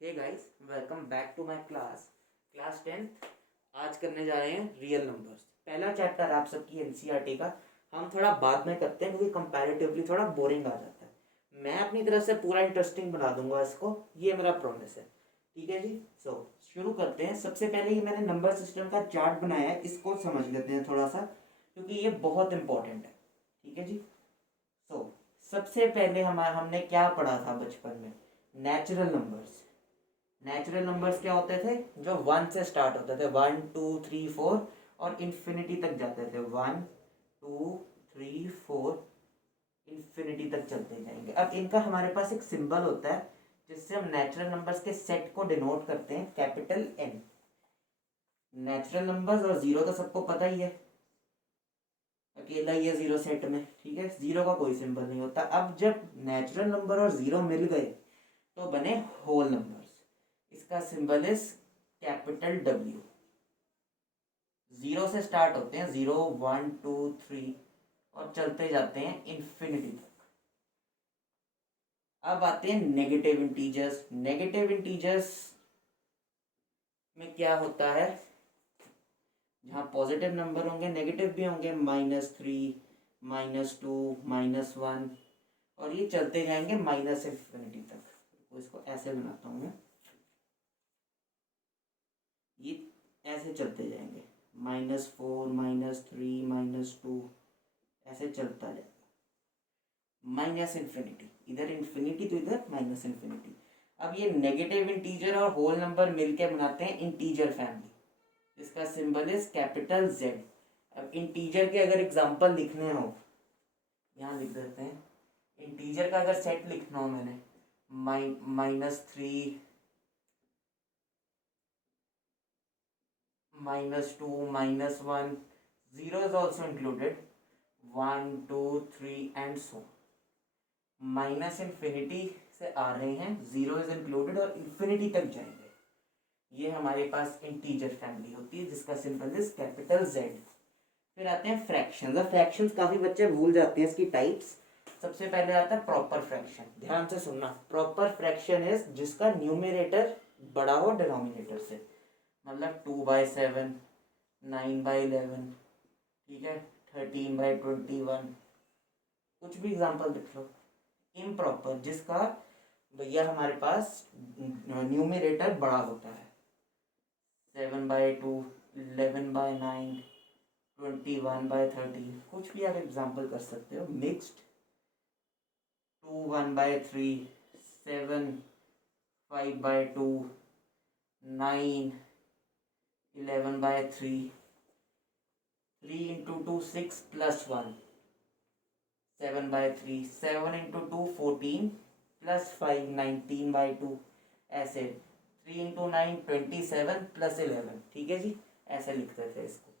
Hey guys, welcome back to my class 10th। आज करने जा रहे हैं रियल नंबर्स। पहला चैप्टर आप सबकी एनसीईआरटी का हम थोड़ा बाद में करते हैं क्योंकि कंपैरेटिवली थोड़ा बोरिंग आ जाता है। मैं अपनी तरफ से पूरा इंटरेस्टिंग बना दूंगा इसको, ये मेरा प्रॉमिस है। ठीक है जी। शुरू करते हैं। सबसे पहले ये मैंने नंबर सिस्टम का चार्ट बनाया है, इसको समझ लेते हैं थोड़ा सा क्योंकि ये बहुत इंपॉर्टेंट है। ठीक है जी। सबसे पहले हमने क्या पढ़ा था बचपन में? Natural numbers. नेचुरल नंबर्स क्या होते थे? जो वन से स्टार्ट होते थे, 1 2 3 4 और इन्फिनिटी तक जाते थे। 1 2 3 4 इन्फिनिटी तक चलते जाएंगे। अब इनका हमारे पास एक सिंबल होता है जिससे हम नेचुरल नंबर्स के सेट को डिनोट करते हैं, कैपिटल एन। नेचुरल नंबर्स और जीरो तो सबको पता ही है, अकेला ही है जीरो सेट में। ठीक है, जीरो का कोई सिंबल नहीं होता। अब जब नेचुरल नंबर और जीरो मिल गए तो बने होल नंबर्स। इसका symbol is capital W. Zero से स्टार्ट होते हैं, 0 1 2 3 और चलते जाते हैं इन्फिनिटी तक। अब आते हैं नेगेटिव इंटीजर्स। नेगेटिव इंटीजर्स में क्या होता है? जहाँ पॉजिटिव नंबर होंगे नेगेटिव भी होंगे, -3 -2 -1 और ये चलते जाएंगे माइनस इन्फिनिटी तक। तो इसको ऐसे बनाता हूँ मैं, ये ऐसे चलते जाएंगे, -4 -3 -2 ऐसे चलता जाएगा माइनस इन्फिनिटी। इधर इन्फिनिटी तो इधर माइनस इन्फिनिटी। अब ये नेगेटिव इंटीजर और होल नंबर मिलके बनाते हैं इंटीजर फैमिली। इसका सिंबल इज कैपिटल जेड। अब इंटीजर के अगर एग्जांपल लिखने हो, यहाँ लिख देते हैं। इंटीजर का अगर सेट लिखना हो मैंने, -3 -2 -1, zero is also included, 1 2 3 and so. Minus infinity से आ रहे हैं, जीरो इज इंक्लूडेड और इन्फिनिटी तक जाएंगे। ये हमारे पास इंटीजर फैमिली होती है जिसका सिंबल इज कैपिटल जेड। फिर आते हैं फ्रैक्शंस। अब फ्रैक्शंस काफ़ी बच्चे भूल जाते हैं इसकी टाइप्स। सबसे पहले आता है प्रॉपर फ्रैक्शन। ध्यान से सुनना, प्रॉपर फ्रैक्शन इज जिसका न्यूमरेटर बड़ा हो डिनोमिनेटर से, मतलब 2/7, 9/11, ठीक है, 13/21, कुछ भी एग्जाम्पल देख लो। इम्प्रॉपर जिसका भैया हमारे पास न्यूमरेटर बड़ा होता है, 7/2, 11/9, 21/13, कुछ भी आप एग्जाम्पल कर सकते हो। Mixed 2 1/3, 7 5/2, 9 11/3, 3 into 2 6 plus 1 7/3, 7 into 2 14 plus 5 19/2, ऐसे 3 into 9 27 plus 11। ठीक है जी, ऐसे लिखते थे इसको।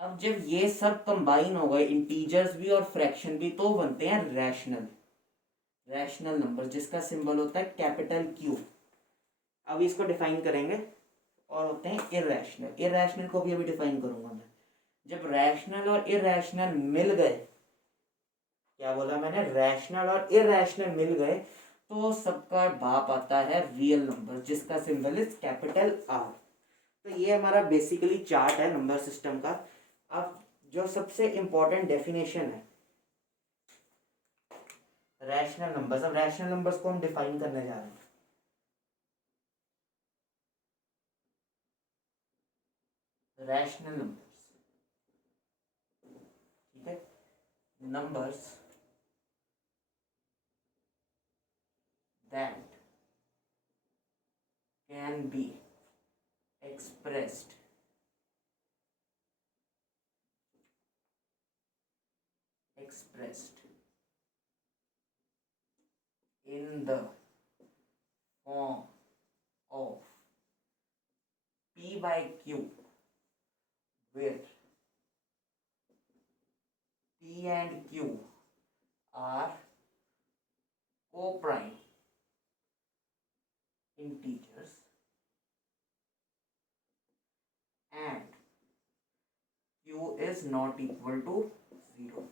अब जब ये सब कंबाइन हो गए, इंटीजर्स भी और फ्रैक्शन भी, तो बनते हैं रैशनल। रैशनल नंबर जिसका सिंबल होता है कैपिटल क्यू। अब इसको डिफाइन करेंगे। और होते हैं इरैशनल। इरैशनल को भी अभी डिफाइन करूंगा मैं। जब रैशनल और इरैशनल मिल गए, क्या बोला मैंने? रैशनल और इरैशनल मिल गए तो सबका बाप आता है रियल नंबर जिसका सिंबल इज कैपिटल आर। तो ये हमारा बेसिकली चार्ट है नंबर सिस्टम का। अब जो सबसे इंपॉर्टेंट डेफिनेशन है रैशनल नंबर्स। अब रैशनल नंबर्स को हम डिफाइन करने जा रहे हैं। रैशनल नंबर्स, ठीक है, numbers that can be expressed in the form of P by Q, where P and Q are co-prime integers and Q is not equal to 0।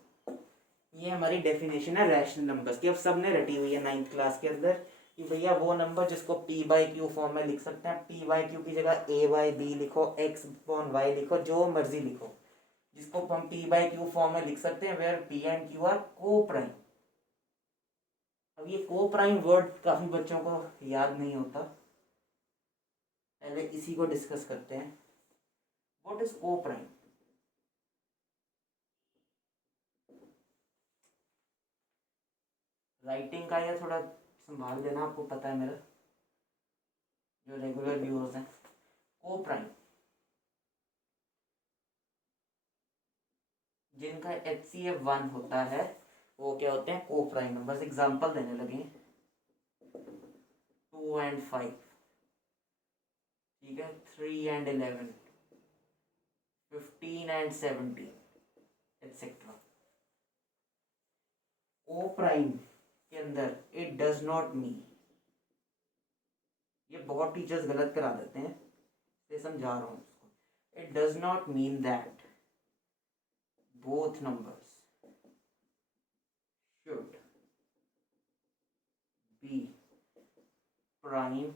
ये हमारी डेफिनेशन है रैशनल नंबर्स की। अब सबने रटी हुई है 9th क्लास के अंदर। कि भैया वो नंबर जिसको p बाई क्यू फॉर्म में लिख सकते हैं, p बाई क्यू की जगह a बाई बी लिखो, x अपॉन y लिखो, जो मर्जी लिखो, जिसको हम p बाई क्यू फॉर्म में लिख सकते हैं, where p and q are coprime. अब ये को प्राइम वर्ड काफी बच्चों को याद नहीं होता, पहले इसी को डिस्कस करते हैं। व्हाट इज को प्राइम? राइटिंग का ये थोड़ा संभाल देना, आपको पता है मेरा जो रेगुलर व्यूअर्स हैं। को प्राइम जिनका HCF 1 होता है वो क्या होते हैं? को प्राइम नंबर्स। एग्जांपल देने लगे, 2 and 5, ठीक है, 3 and 11, 15 and 17 एक्सेट्रा। को प्राइम के अंदर इट डज नॉट मीन, ये बहुत टीचर्स गलत करा देते हैं, ये समझा रहा हूँ इसको। It does not mean that both numbers should be prime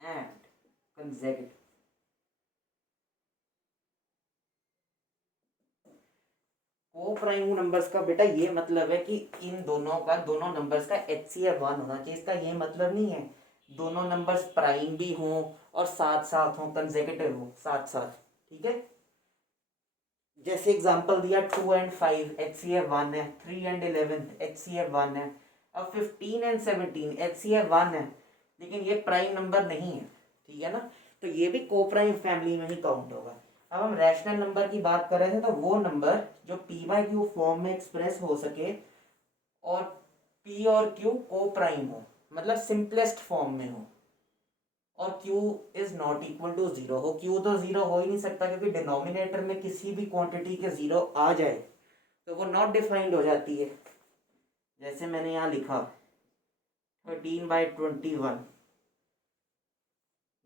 and consecutive. को प्राइम नंबर्स का बेटा ये मतलब है कि इन दोनों का, दोनों नंबर्स का HCF 1 होना चाहिए। इसका ये मतलब नहीं है दोनों नंबर्स प्राइम भी हों और साथ साथ हों, कंसेक्यूटिव हो साथ साथ, ठीक है। जैसे एग्जांपल दिया 2 and 5 HCF 1 है, 3 and 11 HCF 1 है, अब 15 and 17 HCF 1 है, लेकिन ये प्राइम नंबर नहीं है, ठीक है ना, तो ये भी को प्राइम फैमिली में ही काउंट होगा। अब हम रैशनल नंबर की बात कर रहे थे, तो वो नंबर जो p बाई क्यू फॉर्म में एक्सप्रेस हो सके और p और q को प्राइम हो, मतलब सिंपलेस्ट फॉर्म में हो, और q is not equal to 0 हो। q तो 0 हो ही नहीं सकता, क्योंकि डिनोमिनेटर में किसी भी क्वांटिटी के 0 आ जाए तो वो नॉट डिफाइंड हो जाती है। जैसे मैंने यहाँ लिखा 13/21,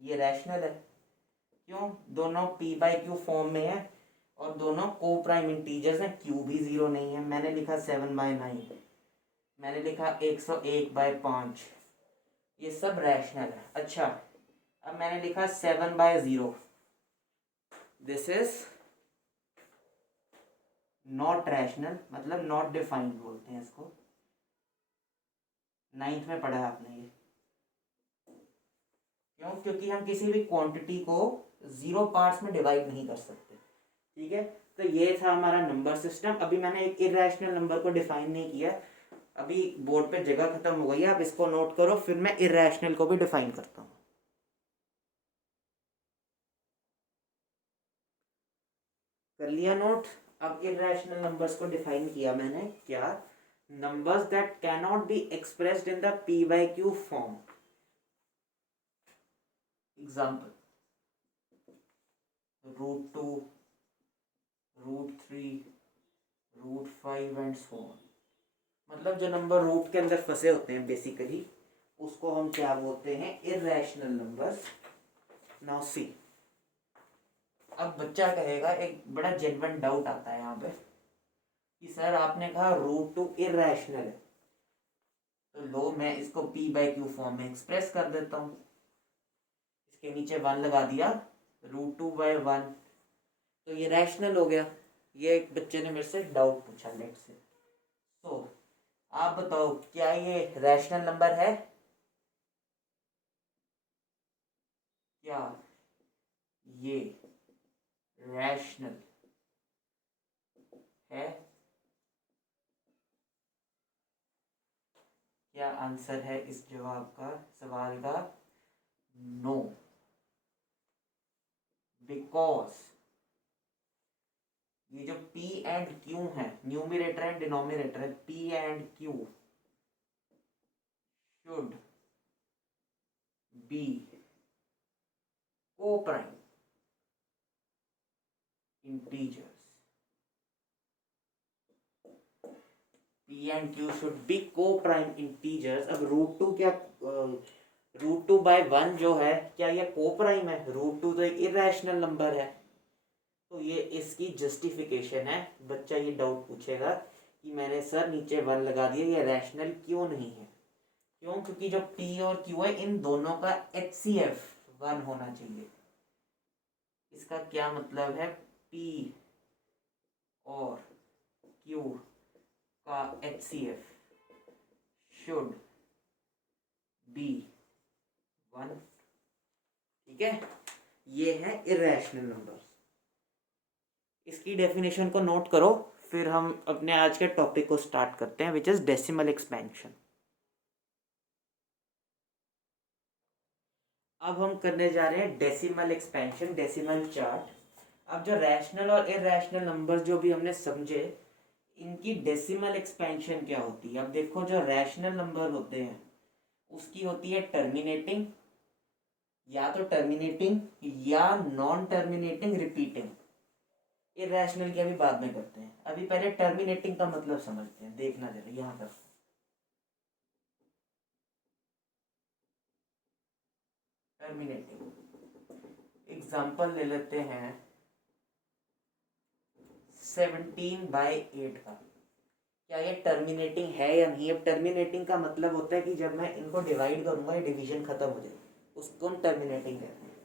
ये रैशनल है, क्यों? दोनों p बाई क्यू फॉर्म में है और दोनों को प्राइम इंटीजर्स हैं, q भी 0 नहीं है। मैंने लिखा 7/9, मैंने लिखा 101/5, ये सब रैशनल है। अच्छा, अब मैंने लिखा 7/0, दिस इज नॉट रैशनल, मतलब नॉट डिफाइंड बोलते हैं इसको, 9th में पढ़ा है आपने ये। क्यों? क्योंकि हम किसी भी क्वांटिटी को 0 पार्ट्स में डिवाइड नहीं कर सकते, ठीक है। तो ये था हमारा नंबर सिस्टम। अभी मैंने एक इर्रेशनल नंबर को डिफाइन नहीं किया, अभी बोर्ड पे जगह खत्म हो गई है, आप इसको नोट करो, फिर मैं इर्रेशनल को भी डिफाइन करता हूँ। कर लिया नोट? अब इर्रेशनल नंबर्स को डिफाइन किया मैंने, क्या? Numbers that can not be expressed in the p by Q form. Example √2, √3, √5 and so on. मतलब जो नंबर रूट के अंदर फंसे होते हैं बेसिकली, उसको हम क्या बोलते हैं? Irrational numbers. नाउ सी, अब बच्चा कहेगा, एक बड़ा जेन्युइन डाउट आता है यहाँ पे कि सर आपने कहा √2 इर्रेशनल है, तो लो मैं इसको p बाई क्यू फॉर्म में एक्सप्रेस कर देता हूँ, इसके नीचे 1 लगा दिया, √2/1, तो ये रैशनल हो गया। ये एक बच्चे ने मेरे से डाउट पूछा, लेट्स से। तो आप बताओ, क्या ये रैशनल नंबर है? क्या ये रैशनल है? क्या आंसर है इस जवाब का, सवाल का? नो, बिकॉज ये जो p एंड q है, न्यूमरेटर एंड डिनोमिनेटर है, p and q should be coprime integers. p and q should be coprime integers. अब √2 क्या, √2/1 जो है, क्या ये को प्राइम है? √2 तो एक इर्रेशनल नंबर है, तो ये इसकी जस्टिफिकेशन है। बच्चा ये डाउट पूछेगा कि मैंने सर नीचे 1 लगा दिया, ये रैशनल क्यों नहीं है? क्यों? क्योंकि जो P और Q है इन दोनों का HCF 1 होना चाहिए। इसका क्या मतलब है? P और Q का HCF शुड बी 1। ठीक है, ये है इरेशनल नंबर। इसकी डेफिनेशन को नोट करो, फिर हम अपने आज के टॉपिक को स्टार्ट करते हैं, विच इज डेसिमल एक्सपेंशन। अब हम करने जा रहे हैं डेसिमल एक्सपेंशन, डेसिमल चार्ट। अब जो रैशनल और इरेशनल नंबर जो भी हमने समझे, इनकी डेसिमल एक्सपेंशन क्या होती है। अब देखो, जो रैशनल नंबर होते हैं उसकी होती है टर्मिनेटिंग, या तो टर्मिनेटिंग या नॉन टर्मिनेटिंग रिपीटिंग। इरेशनल की अभी बाद में करते हैं, अभी पहले टर्मिनेटिंग का मतलब समझते हैं। देखना जरा यहाँ पर, टर्मिनेटिंग एग्जाम्पल ले लेते हैं 17/8 का। क्या ये टर्मिनेटिंग है या नहीं? अब टर्मिनेटिंग का मतलब होता है कि जब मैं इनको डिवाइड करूंगा ये डिवीजन खत्म हो जाए, उसको हम टर्मिनेटिंग कहते हैं।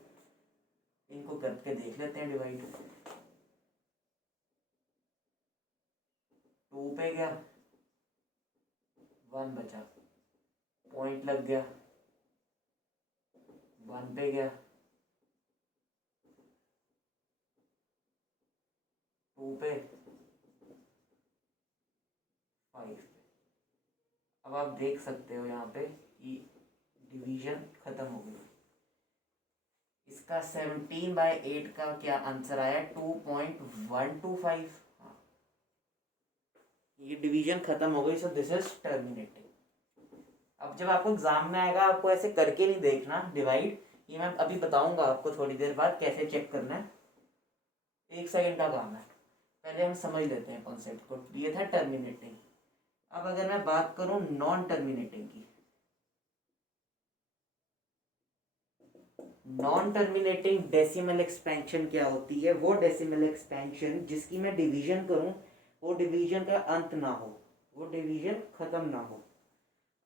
इनको करके देख लेते हैं डिवाइड। 2 पे गया, 1 बचा, पॉइंट लग गया, 1 पे गया, 2 पे, 5 पे। अब आप देख सकते हो यहाँ पे कि डिवीजन खत्म हो गई। इसका 17/8 का क्या आंसर आया? 2.125। हाँ, ये डिवीजन खत्म हो गई, सो दिस इज टर्मिनेटिंग। अब जब आपको एग्जाम में आएगा, आपको ऐसे करके नहीं देखना डिवाइड, ये मैं अभी बताऊंगा आपको थोड़ी देर बाद कैसे चेक करना है। 1 सेकंड का काम है, पहले हम समझ लेते हैं कॉन्सेप्ट को। ये था टर्मिनेटिंग। अब अगर मैं बात करूं नॉन टर्मिनेटिंग की, नॉन टर्मिनेटिंग डेसिमल एक्सपेंशन क्या होती है? वो डेसिमल एक्सपेंशन जिसकी मैं डिवीजन करूं, वो डिवीजन का अंत ना हो, वो डिवीजन खत्म ना हो।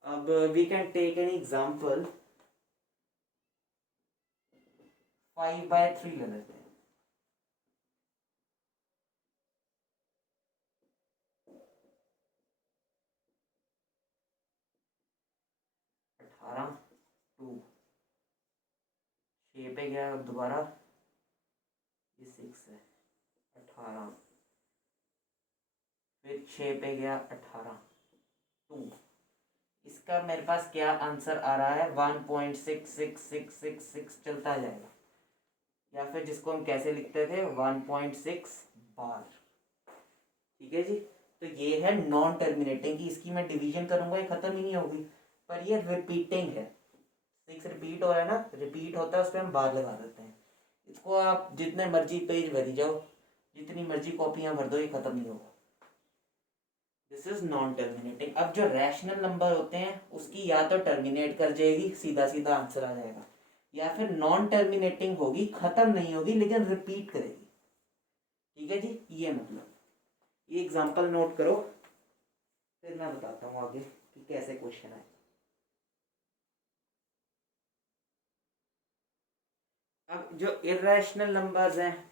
अब we can take an example, 5/3 ले लेते हैं। अठारह, 2, 6 पे गया दोबारा, ये 6 है, 18, फिर 6 पे गया 18, 2। इसका मेरे पास क्या आंसर आ रहा है? 1.66666 चलता जाएगा, या फिर जिसको हम कैसे लिखते थे 1.6 बार। ठीक है जी, तो ये है नॉन टर्मिनेटिंग की, इसकी मैं डिवीजन करूंगा ये खत्म ही नहीं होगी, पर ये रिपीटिंग है। 6 रिपीट हो रहा है ना, रिपीट होता है उस पर हम बार लगा देते हैं। इसको आप जितने मर्जी पेज भरी जाओ, जितनी मर्जी कॉपियां भर दो, ये खत्म नहीं होगा। This is non terminating. अब जो रैशनल नंबर होते हैं उसकी या तो टर्मिनेट कर जाएगी, सीधा सीधा आंसर आ जाएगा, या फिर नॉन टर्मिनेटिंग होगी, खत्म नहीं होगी लेकिन रिपीट करेगी। ठीक है जी, ये मतलब, ये एग्जांपल नोट करो, फिर मैं बताता हूँ आगे कि कैसे क्वेश्चन है। अब जो इरेशनल नंबर्स हैं,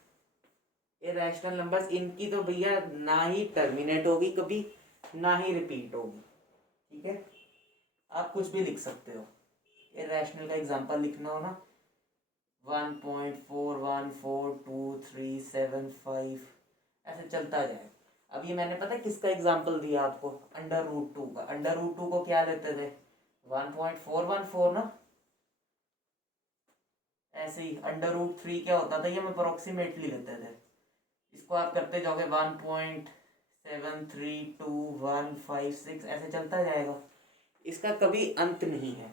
इरेशनल नंबर्स, इनकी तो भैया ना ही टर्मिनेट होगी कभी, ना ही रिपीट होगी। ठीक है, आप कुछ भी लिख सकते हो। इरेशनल का एग्जांपल लिखना हो ना, 1.414237 ऐसे चलता जाए। अब ये मैंने पता है किसका एग्जांपल दिया आपको? √2 का। √2 को क्या लेते थे? 1.414 ना। ऐसे ही √3 क्या होता था, ये हम अप्रोक्सीमेटली लेते थे। इसको आप करते जाओगे 1.732156 ऐसे चलता जाएगा, इसका कभी अंत नहीं है।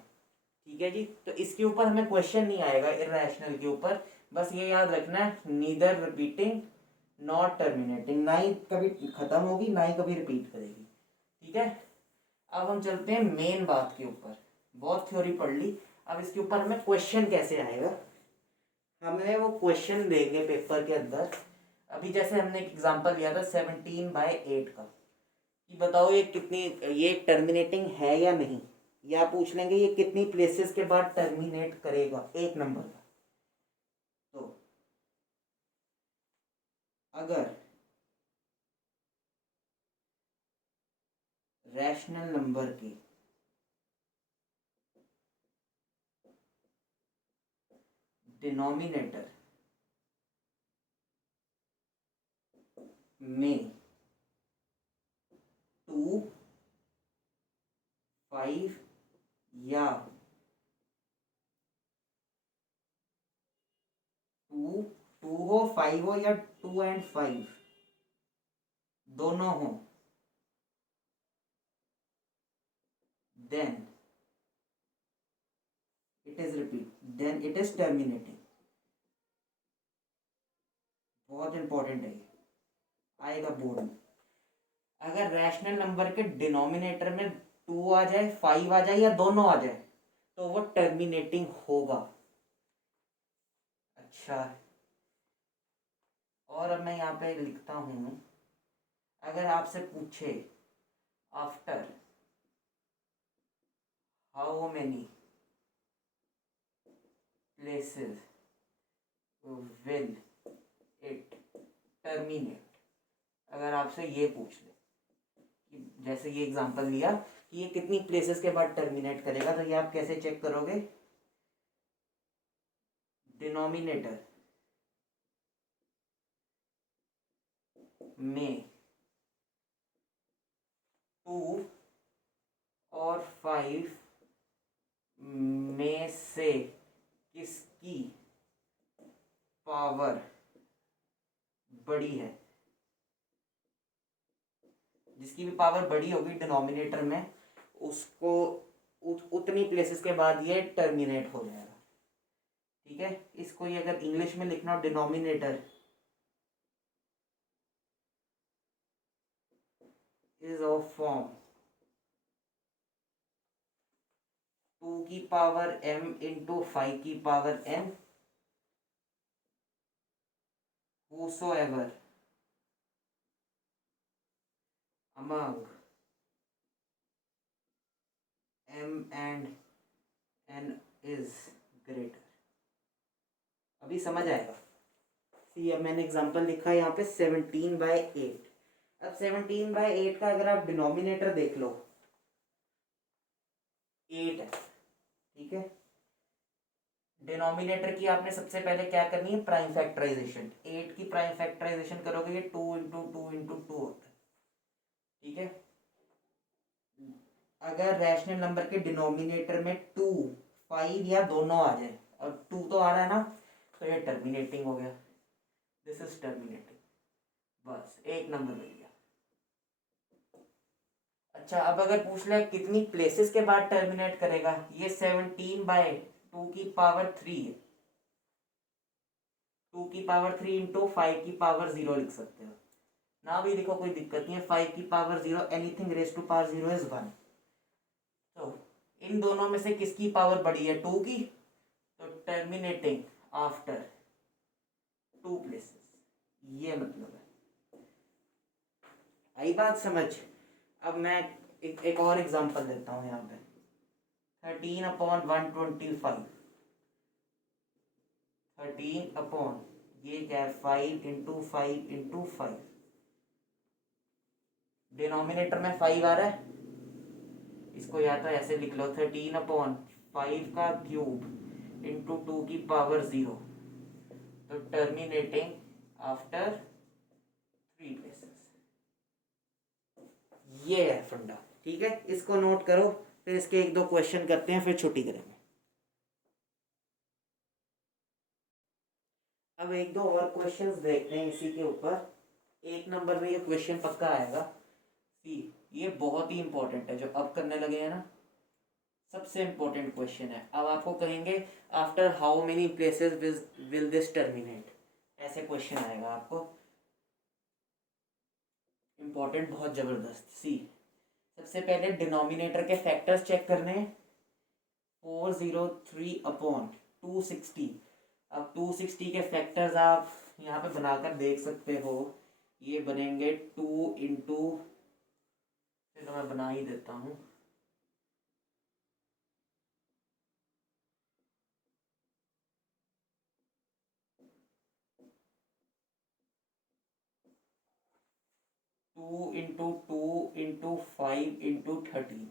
ठीक है जी, तो इसके ऊपर हमें क्वेश्चन नहीं आएगा इरेशनल के ऊपर, बस ये याद रखना है, नीदर रिपीटिंग नॉट टर्मिनेटिंग, ना ही कभी खत्म होगी ना ही कभी रिपीट करेगी। ठीक है, अब हम चलते हैं मेन बात के ऊपर। बहुत थ्योरी पढ़ ली, अब इसके ऊपर हमें क्वेश्चन कैसे आएगा, हमें वो क्वेश्चन देंगे पेपर के अंदर। अभी जैसे हमने एक एग्जांपल लिया था 17/8 का, कि बताओ ये कितनी, ये टर्मिनेटिंग है या नहीं। या पूछ लेंगे ये कितनी प्लेसेस के बाद टर्मिनेट करेगा एक नंबर का। तो अगर रैशनल नंबर की डिनोमिनेटर में 2, 5 या 2 हो, 5 हो या 2 एंड 5 दोनों हो, देन इट इज टर्मिनेटिंग। बहुत इंपॉर्टेंट है ये, आएगा बोर्ड में। अगर रैशनल नंबर के डिनोमिनेटर में 2 आ जाए, 5 आ जाए या दोनों आ जाए तो वो टर्मिनेटिंग होगा। अच्छा, और अब मैं यहाँ पे लिखता हूँ, अगर आपसे पूछे after how many places will it terminate, अगर आपसे ये पूछ ले कि जैसे ये एग्जांपल लिया कि ये कितनी प्लेसेस के बाद टर्मिनेट करेगा, तो ये आप कैसे चेक करोगे? डिनोमिनेटर में 2 और 5 में से किसकी पावर बड़ी है, जिसकी भी पावर बड़ी होगी डिनोमिनेटर में, उसको उतनी प्लेसेस के बाद ये टर्मिनेट हो जाएगा। ठीक है, इसको ये अगर इंग्लिश में लिखना हो, डिनोमिनेटर इज ऑफ फॉर्म 2 की पावर m इंटू 5 की power n, whosoever among m and n is greater। अभी समझ आएगा। सी, अब मैंने एग्जांपल लिखा है यहाँ पे 17/8। अब 17/8 का अगर आप डिनोमिनेटर देख लो 8 है, ठीक है। डिनोमिनेटर की आपने सबसे पहले क्या करनी है? Prime factorisation. 8 की प्राइम फैक्टराइजेशन करोगे ये 2 इंटू 2 इंटू 2 होता है, ठीक है। अगर रैशनल नंबर के डिनोमिनेटर में 2, 5 या दोनों आ जाए, और 2 तो आ रहा है ना, तो ये टर्मिनेटिंग हो गया, दिस इज टर्मिनेटिंग। बस एक नंबर मिल गया। अच्छा, अब अगर पूछ ले कितनी प्लेसेस के बाद टर्मिनेट करेगा, ये 17/2 की पावर 3 है। 2 की पावर 3 इंटू 5 की पावर 0 लिख सकते हो ना भी, लिखो कोई दिक्कत नहीं है। 5 की power 0, anything raise to power 0 is 1। तो इन दोनों में से किसकी पावर बड़ी है? 2 की, तो टर्मिनेटिंग आफ्टर 2 प्लेसेस, ये मतलब है। आई बात समझ? अब मैं एक और एग्जांपल देता हूँ यहाँ पे। 13/125, 13 अपॉन ये क्या है? 5 इंटू 5 इंटू 5। डिनोमिनेटर में 5 आ रहा है, इसको या तो ऐसे लिख लो 13/5 का क्यूब इंटू 2 की पावर 0, तो टर्मिनेटिंग आफ्टर 3 प्लेसेस। ये है फंडा, ठीक है। इसको नोट करो, फिर इसके एक दो क्वेश्चन करते हैं, फिर छुट्टी करेंगे। अब एक दो और क्वेश्चंस देखते हैं इसी के ऊपर। एक नंबर में ये क्वेश्चन पक्का आएगा। सी, ये बहुत ही इंपॉर्टेंट है, जो अब करने लगे हैं ना, सबसे इंपॉर्टेंट क्वेश्चन है। अब आपको कहेंगे after how many places will this terminate, ऐसे क्वेश्चन आएगा आपको, इंपॉर्टेंट, बहुत जबरदस्त। सी, सबसे पहले डिनोमिनेटर के फैक्टर्स चेक करने हैं। 403/260। अब 260 के फैक्टर्स आप यहाँ पे बनाकर देख सकते हो। ये बनेंगे 2 इंटू, फिर मैं बना ही देता हूँ, 2 × 2 × 5 × 13,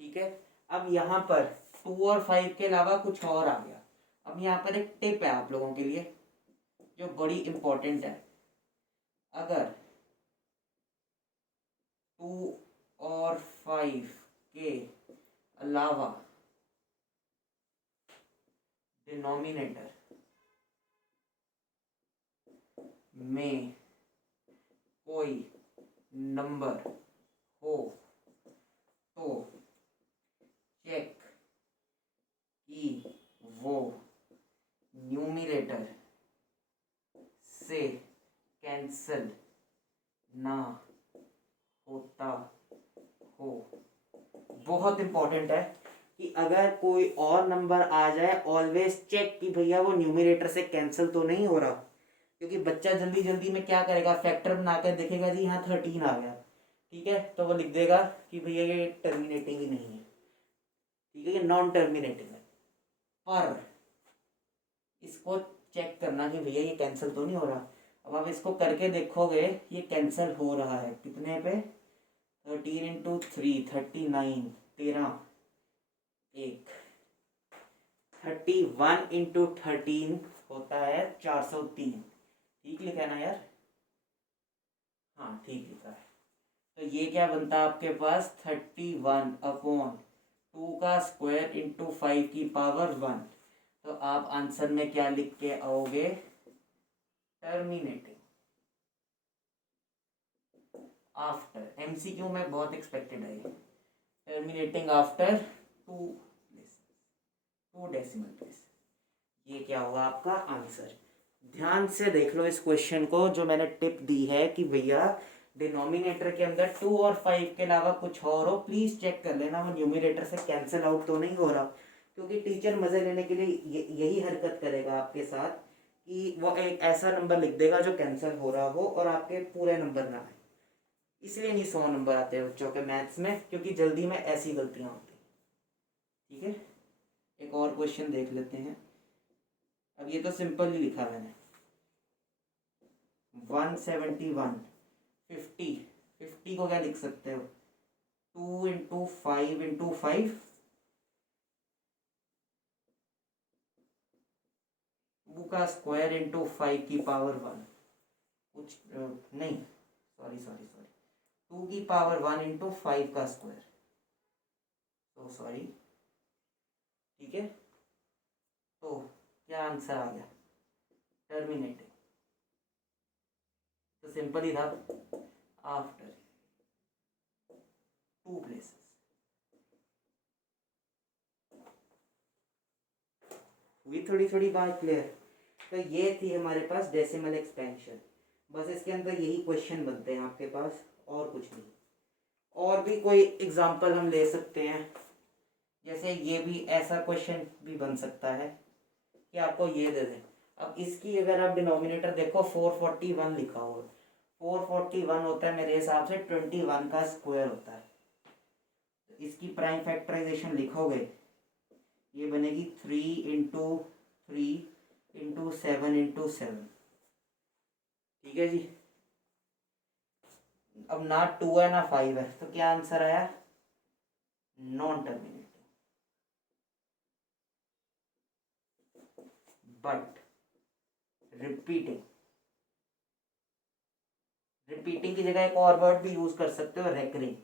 ठीक है। अब यहाँ पर 2 और 5 के अलावा कुछ और आ गया। अब यहाँ पर एक टिप है आप लोगों के लिए जो बड़ी इंपॉर्टेंट है। अगर 2 और 5 के अलावा डिनोमिनेटर में कोई नंबर हो तो चेक कि वो न्यूमरेटर से कैंसल ना होता हो। बहुत इंपॉर्टेंट है कि अगर कोई और नंबर आ जाए ऑलवेज चेक कि भैया वो न्यूमरेटर से कैंसिल तो नहीं हो रहा, क्योंकि बच्चा जल्दी जल्दी में क्या करेगा, फैक्टर बनाकर देखेगा जी यहाँ 13 आ गया, ठीक है, तो वो लिख देगा कि भैया ये टर्मिनेटिंग ही नहीं है, ठीक है, ये नॉन टर्मिनेटिंग है। पर इसको चेक करना कि भैया ये कैंसिल तो नहीं हो रहा। अब आप इसको करके देखोगे ये कैंसिल हो रहा है। कितने पे? 13 × 3 39, 13 एक 31 × 13 होता है 403। ठीक लिखा है ना यार? हाँ ठीक लिखा है। तो ये क्या बनता है आपके पास 31/2 का स्क्वायर इंटू 5 की पावर 1। तो आप आंसर में क्या लिख के आओगे? Terminating after. एमसीक्यू में बहुत एक्सपेक्टेड है ये। Terminating after 2 decimal place. ये क्या होगा आपका आंसर। ध्यान से देख लो इस क्वेश्चन को जो मैंने टिप दी है कि भैया डिनोमिनेटर के अंदर 2 और 5 के अलावा कुछ और हो, प्लीज चेक कर लेना वो न्यूमरेटर से कैंसिल आउट तो नहीं हो रहा, क्योंकि टीचर मजे लेने के लिए यही हरकत करेगा आपके साथ कि वो एक ऐसा नंबर लिख देगा जो कैंसिल हो रहा हो और आपके पूरे नंबर ना आए। इसलिए नहीं 100 नंबर आते हैं बच्चों के मैथ्स में, क्योंकि जल्दी में ऐसी गलतियां होती हैं। ठीक है, एक और क्वेश्चन देख लेते हैं। अब ये तो सिंपल ही लिखा मैंने। 171 50 को क्या लिख सकते हो? 2 × 5 × 5 2 का स्क्वायर इंटू 5 की पावर 1। कुछ नहीं, सॉरी 2 की पावर 1 × 5 का स्क्वायर। तो सॉरी, ठीक है, तो क्या आंसर आ गया? टर्मिनेटिंग। तो सिंपल ही था, आफ्टर 2 प्लेसेस। हुई थोड़ी थोड़ी बात क्लियर? तो ये थी हमारे पास डेसिमल एक्सपेंशन। बस इसके अंदर यही क्वेश्चन बनते हैं आपके पास, और कुछ नहीं। और भी कोई एग्जांपल हम ले सकते हैं, जैसे ये भी ऐसा क्वेश्चन भी बन सकता है कि आपको ये दे दें। अब इसकी अगर आप डिनोमिनेटर देखो 441 लिखा हुआ है। 441 होता है मेरे हिसाब से 21 का स्क्वायर होता है। तो इसकी प्राइम फैक्टराइजेशन लिखोगे, ये बनेगी 3 × 3 × 7 × 7। ठीक है जी। अब ना 2 है ना 5 है, तो क्या आंसर आया? Non terminating. बट रिपीटिंग की जगह एक और वर्ड भी यूज कर सकते हो, recurring.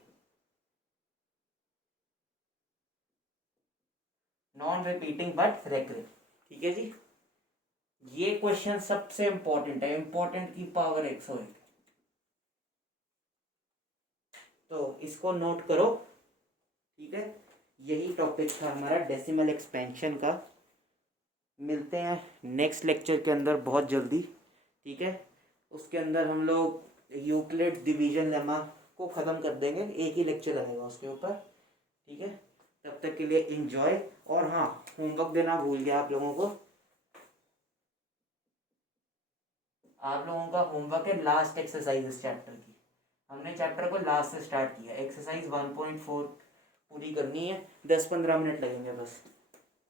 Non repeating but recurring. ठीक है जी। ये क्वेश्चन सबसे इंपॉर्टेंट है, इंपॉर्टेंट की पावर 101। तो इसको नोट करो। ठीक है, यही टॉपिक था हमारा डेसिमल एक्सपेंशन का। मिलते हैं नेक्स्ट लेक्चर के अंदर बहुत जल्दी। ठीक है, उसके अंदर हम लोग यूक्लिड डिवीजन लेमा को ख़त्म कर देंगे, एक ही लेक्चर रहेगा उसके ऊपर। ठीक है, तब तक के लिए एंजॉय। और हाँ, होमवर्क देना भूल गया आप लोगों को। आप लोगों का होमवर्क है लास्ट एक्सरसाइज इस चैप्टर की। हमने चैप्टर को लास्ट से स्टार्ट किया। एक्सरसाइज 1.4 पूरी करनी है, 10-15 मिनट लगेंगे बस,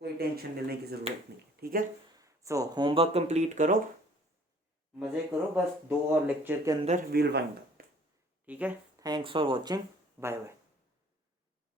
कोई टेंशन लेने की ज़रूरत नहीं है। ठीक है, सो होमवर्क कंप्लीट करो, मज़े करो, बस 2 और लेक्चर के अंदर वील वाइंड अप। ठीक है, thanks for watching, bye bye.